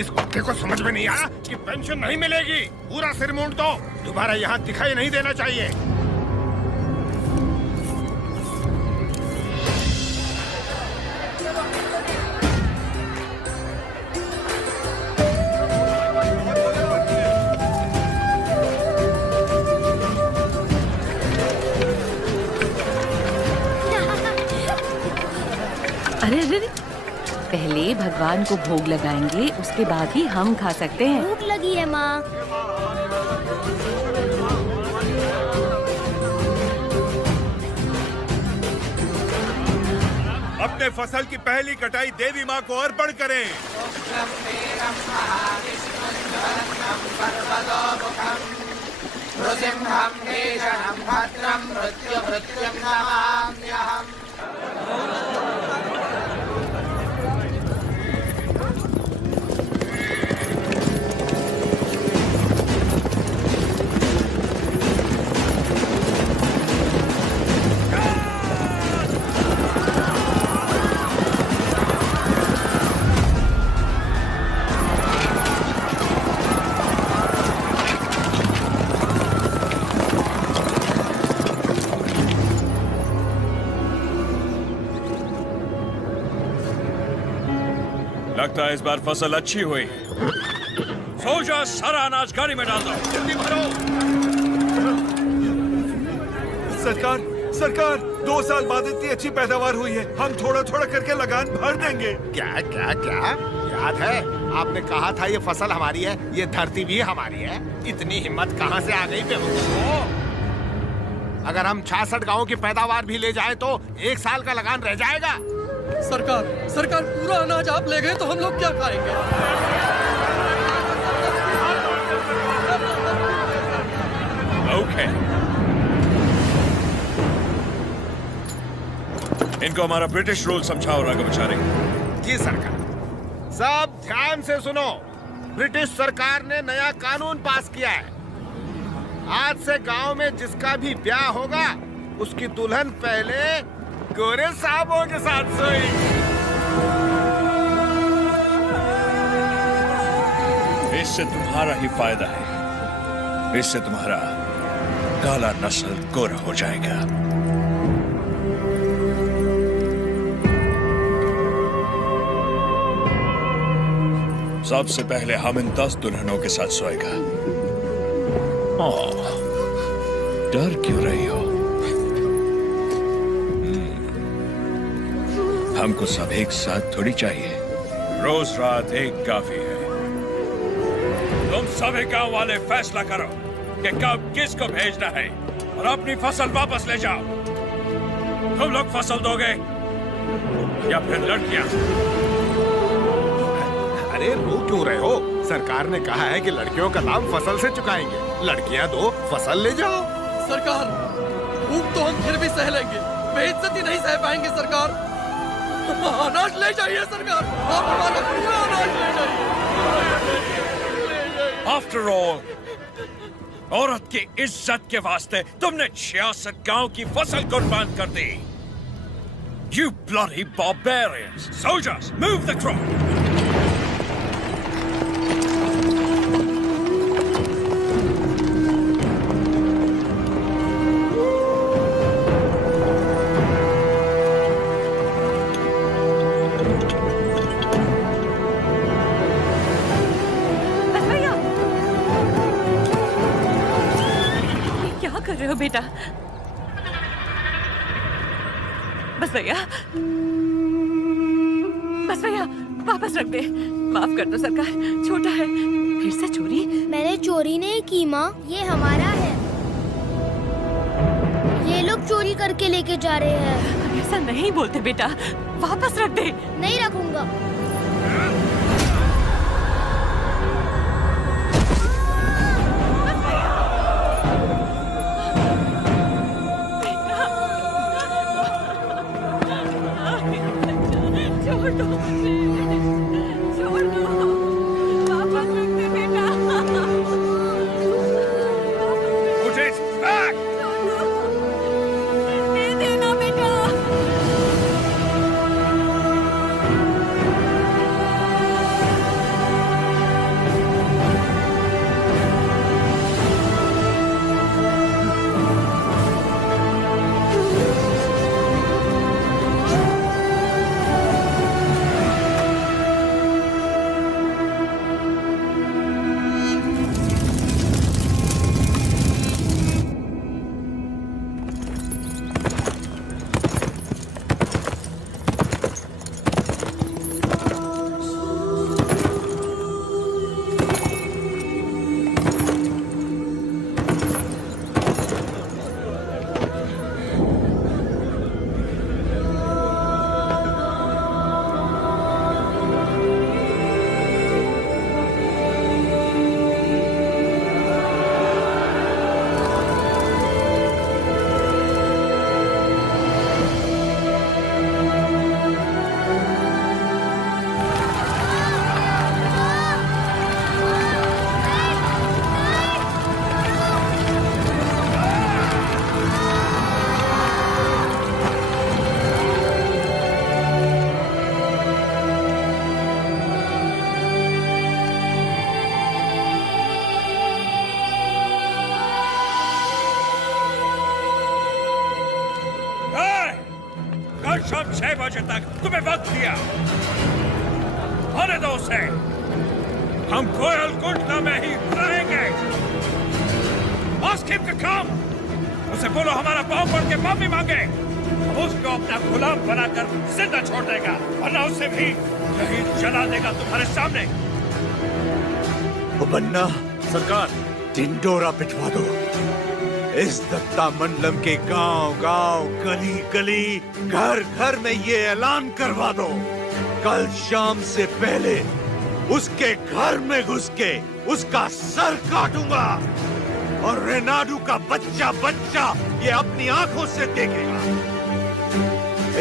इस कुत्ते को समझ में नहीं आया कि पेंशन नहीं मिलेगी। पूरा सिर मूंड दो, दोबारा यहाँ दिखाई नहीं देना चाहिए। अरे अरे अरे, पहले भगवान को भोग लगाएंगे, उसके बाद ही हम खा सकते हैं। भूख लगी है माँ। अपने फसल की पहली कटाई देवी माँ को अर्पण करें। लगता है इस बार फसल अच्छी हुई। सो जा, सारा अनाज गाड़ी में डाल दो। जल्दी भरो। सरकार, सरकार, 2 साल बाद इतनी अच्छी पैदावार हुई है, हम थोड़ा थोड़ा करके लगान भर देंगे। क्या क्या क्या याद है आपने कहा था ये फसल हमारी है, ये धरती भी हमारी है। इतनी हिम्मत कहाँ से आ गई बेवकूफ को? अगर हम 66 गांवों की पैदावार भी ले जाएं तो 1 साल का लगान रह जाएगा। सरकार, सरकार, पूरा अनाज आप ले गए तो हम लोग क्या खाएंगे? ओके, इनको हमारा ब्रिटिश रूल समझाओ राघवाचारी। जी सरकार। सब ध्यान से सुनो, ब्रिटिश सरकार ने नया कानून पास किया है। आज से गांव में जिसका भी ब्याह होगा, उसकी दुल्हन पहले गोरे साहबों के साथ सोएगी। इससे तुम्हारा ही फायदा है, इससे तुम्हारा काला नस्ल गोरा हो जाएगा। सबसे पहले हम इन 10 दुल्हनों के साथ सोएगा। डर क्यों रही हो? हमको सब एक साथ थोड़ी चाहिए, रोज रात एक काफी है। तुम सभी गांव वाले फैसला करो कि कब किसको भेजना है और अपनी फसल वापस ले जाओ। तुम लोग फसल दोगे या फिर लड़कियां? अरे रो क्यों रहे हो? सरकार ने कहा है कि लड़कियों का दाम फसल से चुकाएंगे, लड़कियां दो, फसल ले जाओ। सरकार, भूख तो हम फिर भी सह लेंगे, बेइज्जती नहीं सह पाएंगे सरकार। अनाज ले जाइए सरकार, आप हमारा पूरा अनाज ले जाइए। आफ्टर ऑल, औरत की इज्जत के वास्ते तुमने 66 गांव की फसल कुर्बान कर दी। You bloody barbarians! Soldiers, move the crop! बेटा, बस भैया, बस भैया, वापस रख दे। माफ कर दो सरकार, छोटा है। फिर से चोरी? मैंने चोरी नहीं की माँ, ये हमारा है। ये लोग चोरी करके लेके जा रहे हैं। ऐसा नहीं बोलते बेटा, वापस रख दे। नहीं रखूंगा। शाम 6 बजे तक तुम्हें वक्त दिया। आने दो उसे। हम कोयल गुंडा में ही रहेंगे। Ask him to come. उसे बोलो हमारा पाँव पड़ के माफी मांगे। उसको अपना गुलाम बनाकर जिंदा छोड़ देगा, वरना उसे भी कहीं जला देगा तुम्हारे सामने। ओ बन्ना, सरकार, ढिंडोरा पिटवा दो। इस दत्ता मंडलम के गांव गांव, गली गली, घर घर में ये ऐलान करवा दो, कल शाम से पहले उसके घर में घुस के उसका सर काटूंगा और रेनाडू का बच्चा बच्चा ये अपनी आंखों से देखेगा।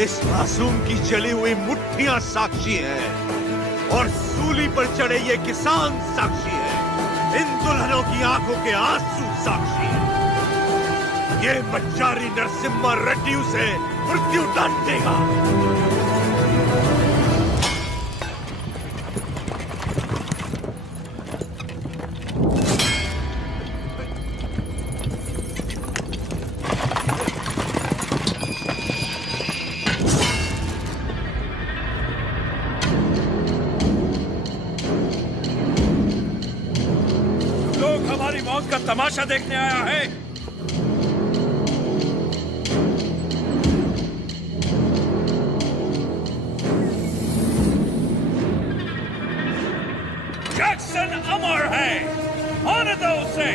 इस मासूम की जली हुई मुट्ठियां साक्षी हैं और सूली पर चढ़े ये किसान साक्षी हैं। इन दुल्हनों की आंखों के आंसू साक्षी हैं। ये बच्चारी नरसिम्हा रेड्डी उसे मृत्यु दंड देगा। लोग हमारी मौत का तमाशा देखने आया है। जैक्सन अमर है, आने दो उसे।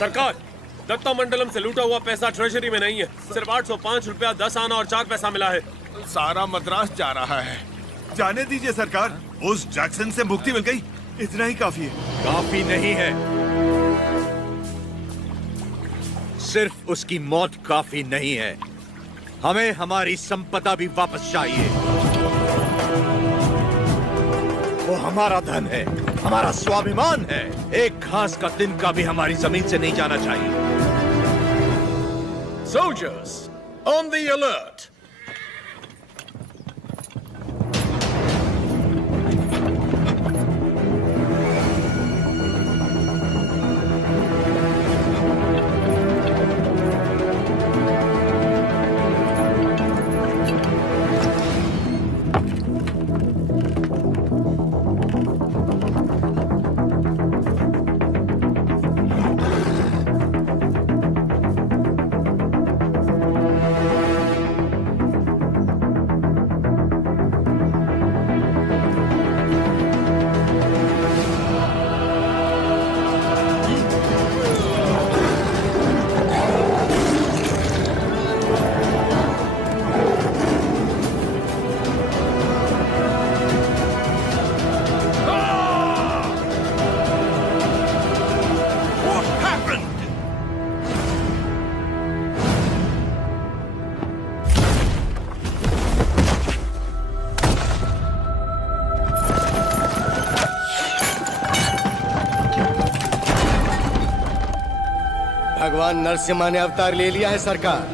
सरकार, दत्ता मंडलम से लूटा हुआ पैसा ट्रेजरी में नहीं है। सिर्फ 805 रुपया 10 आना और 4 पैसा मिला है। सारा मद्रास जा रहा है। जाने दीजिए सरकार, उस जैक्सन से मुक्ति मिल गई, इतना ही काफी है। काफी नहीं है, सिर्फ उसकी मौत काफी नहीं है, हमें हमारी संपदा भी वापस चाहिए। वो हमारा धन है, हमारा स्वाभिमान है। एक घास का तिनका भी हमारी जमीन से नहीं जाना चाहिए। Soldiers, on the alert! भगवान नरसिम्हा ने अवतार ले लिया है सरकार।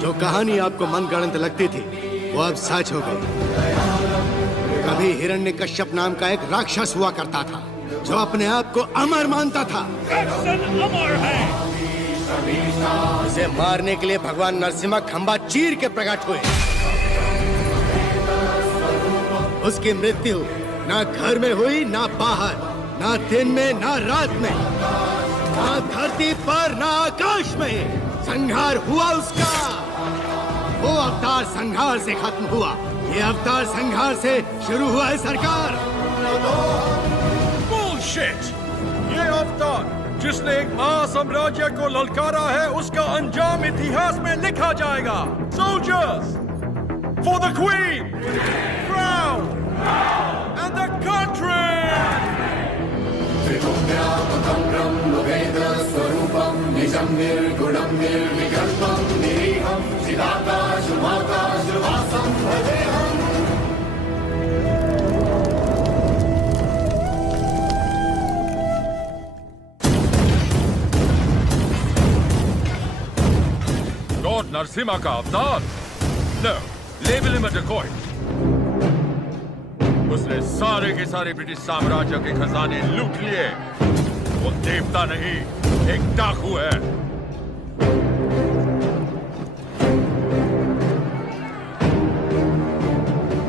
जो कहानी आपको मनगढ़ंत लगती थी वो अब सच हो गई। कभी हिरण्यकश्यप नाम का एक राक्षस हुआ करता था जो अपने आप को अमर मानता था। अमर है। उसे मारने के लिए भगवान नरसिम्हा खंबा चीर के प्रकट हुए। उसकी मृत्यु ना घर में हुई ना बाहर, ना दिन में ना रात में, ना धरती पर ना आकाश में। संहार हुआ उसका। वो अवतार संहार से खत्म हुआ, ये अवतार संहार से शुरू हुआ है सरकार। बुलशिट! ये अवतार जिसने एक महासाम्राज्य को ललकारा है, उसका अंजाम इतिहास में लिखा जाएगा। Soldiers, for the queen, crown and the country. Lord Narasimha का अवतार? No, label him a decoy. उसने सारे के सारे ब्रिटिश साम्राज्य के खजाने लूट लिए। वो देवता नहीं, एक डाकू है।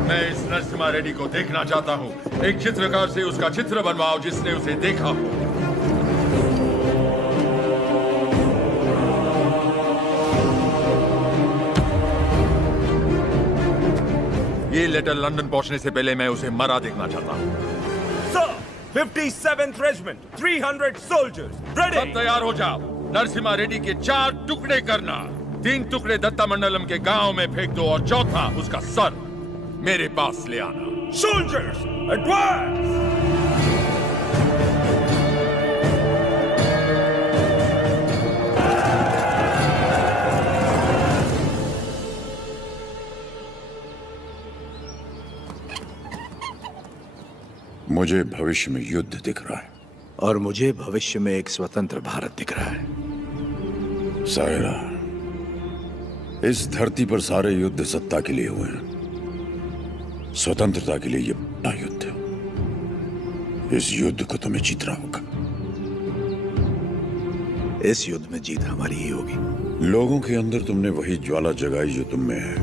मैं इस नरसिम्हा रेड्डी को देखना चाहता हूँ। एक चित्रकार से उसका चित्र बनवाओ जिसने उसे देखा हो। ये लेटर लंदन पहुंचने से पहले मैं उसे मरा देखना चाहता हूँ। Sir, 57th Regiment, 300 soldiers, ready. सब तैयार हो जाओ। नरसिम्हा रेड्डी के 4 टुकड़े करना। 3 टुकड़े दत्ता मंडलम के गांव में फेंक दो और चौथा उसका सर मेरे पास ले आना। Soldiers, advance! मुझे भविष्य में युद्ध दिख रहा है और मुझे भविष्य में एक स्वतंत्र भारत दिख रहा है। सायरा, इस धरती पर सारे युद्ध सत्ता के लिए हुए हैं। स्वतंत्रता के लिए ये बड़ा युद्ध है। इस युद्ध को तुम्हें जीतना होगा। इस युद्ध में जीत हमारी ही होगी। लोगों के अंदर तुमने वही ज्वाला जगाई जो तुम में है।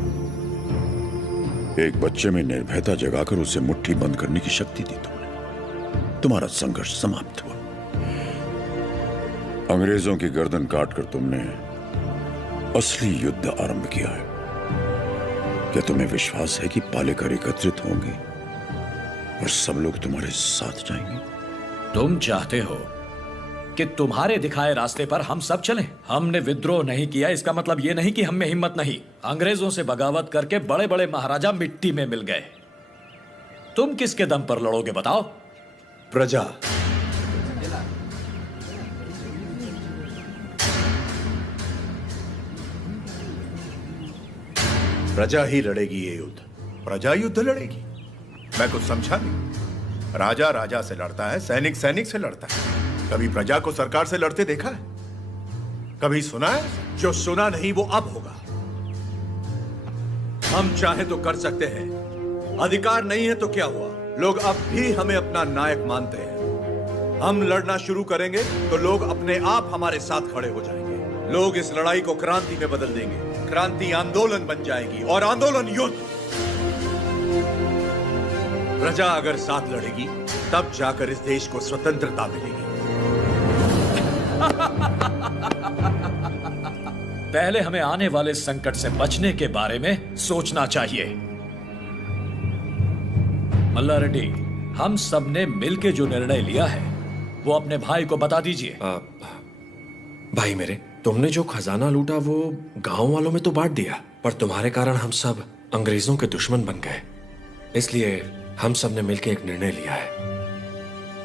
एक बच्चे में निर्भयता जगाकर उसे मुट्ठी बंद करने की शक्ति दी तुमने। तुम्हारा संघर्ष समाप्त हुआ। अंग्रेजों की गर्दन काटकर तुमने असली युद्ध आरंभ किया है। क्या तुम्हें विश्वास है कि पालेकर एकत्रित होंगे और सब लोग तुम्हारे साथ जाएंगे? तुम चाहते हो कि तुम्हारे दिखाए रास्ते पर हम सब चलें? हमने विद्रोह नहीं किया, इसका मतलब ये नहीं कि हम में हिम्मत नहीं। अंग्रेजों से बगावत करके बड़े बड़े महाराजा मिट्टी में मिल गए। तुम किसके दम पर लड़ोगे बताओ? प्रजा। प्रजा ही लड़ेगी ये युद्ध। प्रजा युद्ध लड़ेगी? मैं कुछ समझा नहीं। राजा राजा से लड़ता है, सैनिक सैनिक से लड़ता है। कभी प्रजा को सरकार से लड़ते देखा है? कभी सुना है? जो सुना नहीं वो अब होगा। हम चाहे तो कर सकते हैं, अधिकार नहीं है तो क्या हुआ? लोग अब भी हमें अपना नायक मानते हैं। हम लड़ना शुरू करेंगे तो लोग अपने आप हमारे साथ खड़े हो जाएंगे। लोग इस लड़ाई को क्रांति में बदल देंगे। क्रांति आंदोलन बन जाएगी और आंदोलन युद्ध। प्रजा अगर साथ लड़ेगी तब जाकर इस देश को स्वतंत्रता मिलेगी। पहले हमें आने वाले संकट से बचने के बारे में सोचना चाहिए। मल्ला रेड्डी, हम सब ने मिलकर जो निर्णय लिया है वो अपने भाई को बता दीजिए। भाई मेरे, तुमने जो खजाना लूटा वो गांव वालों में तो बांट दिया, पर तुम्हारे कारण हम सब अंग्रेजों के दुश्मन बन गए। इसलिए हम सब ने मिलकर एक निर्णय लिया है।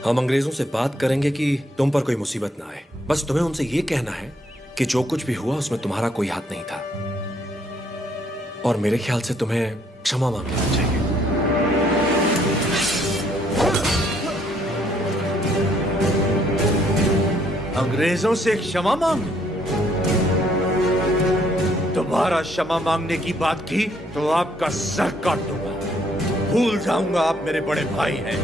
हम अंग्रेजों से बात करेंगे कि तुम पर कोई मुसीबत ना आए। बस तुम्हें उनसे ये कहना है कि जो कुछ भी हुआ उसमें तुम्हारा कोई हाथ नहीं था, और मेरे ख्याल से तुम्हें क्षमा मांग लेना चाहिए। अंग्रेजों से क्षमा मांग? तुम्हारा क्षमा मांगने की बात की तो आपका सर काट दूंगा। भूल जाऊंगा आप मेरे बड़े भाई हैं।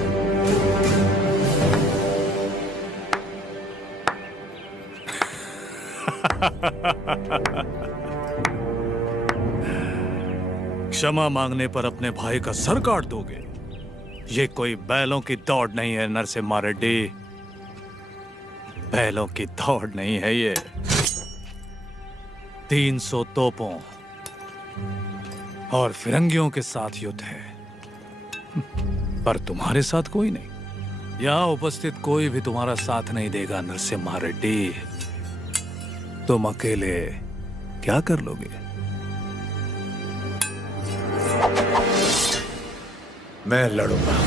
क्षमा मांगने पर अपने भाई का सर काट दोगे? ये कोई बैलों की दौड़ नहीं है नरसिम्हा रेड्डी। बैलों की दौड़ नहीं है ये। 300 तोपों और फिरंगियों के साथ युद्ध है, पर तुम्हारे साथ कोई नहीं। यहां उपस्थित कोई भी तुम्हारा साथ नहीं देगा नरसिम्हा रेड्डी। तुम अकेले क्या कर लोगे? मैं लड़ूंगा।